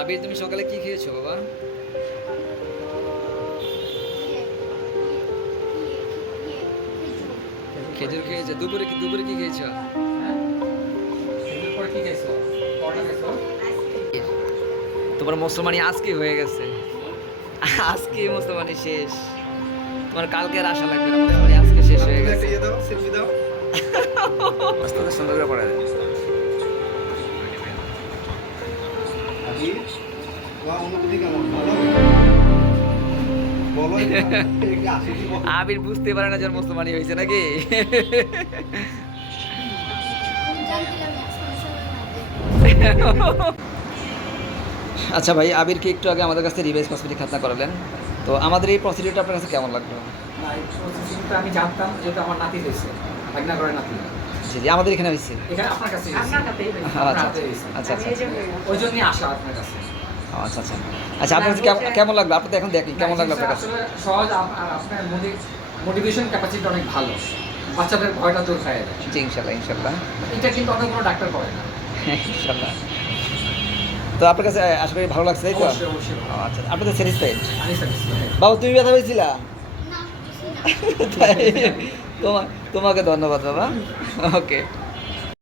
আবির, তুমি সকালে কি খেয়েছো বাবা? খেজুর খেয়েছো। দুপুরে কি খেয়েছো? তোমার মুসলমানি আজকে হয়ে গেছে। আজকে মুসলমানি শেষ। তোমার কালকে আর আশা লাগবে না, মুসলমানি আজকে শেষ হয়ে গেছে। আস্তে সুন্দর করে পড়া যায়। আবির বুঝতে পারে না যে ওর মুসলমানি হয়েছে নাকি। আচ্ছা ভাই, আবিরকে একটু আগে আমাদের কাছে রিভাইজ পাসপোর্ট খাতনা করালেন, তো আমাদের এই প্রসিডিউরটা আপনার কাছে কেমন লাগলো? আমি জানতাম যেহেতু আমার নাতি হয়েছে, ভাগনা করে নাতি। জি জি, আমাদের এখানে হয়েছে। এখানে আপনার কাছে আচ্ছা আচ্ছা আচ্ছা। ওই জন্যই আসা আপনার কাছে। আচ্ছা আচ্ছা আচ্ছা, আপনার কাছে কেমন লাগলো? আপনি তো এখন দেখলেন, কেমন লাগলো আপনার কাছে? আসলে সহজ, আপনার মোটিভেশন ক্যাপাসিটি অনেক ভালো, বাচ্চাদের ভয়টা দূর হয়ে যায়। জি ইনশাল্লাহ ইনশাল্লাহ। এটা কিন্তু অন্য কোনো ডাক্তার করে না। ইনশাল্লাহ। তো আপনার কাছে আশা করি ভালো লাগছে, তাই তো? অবশ্যই অবশ্যই। আচ্ছা, আপনি তো স্যাটিসফাইড? আমি স্যাটিসফাইড। বাবা, তুমি ব্যথা পেয়েছিলা? তোমাকে ধন্যবাদ বাবা। ওকে।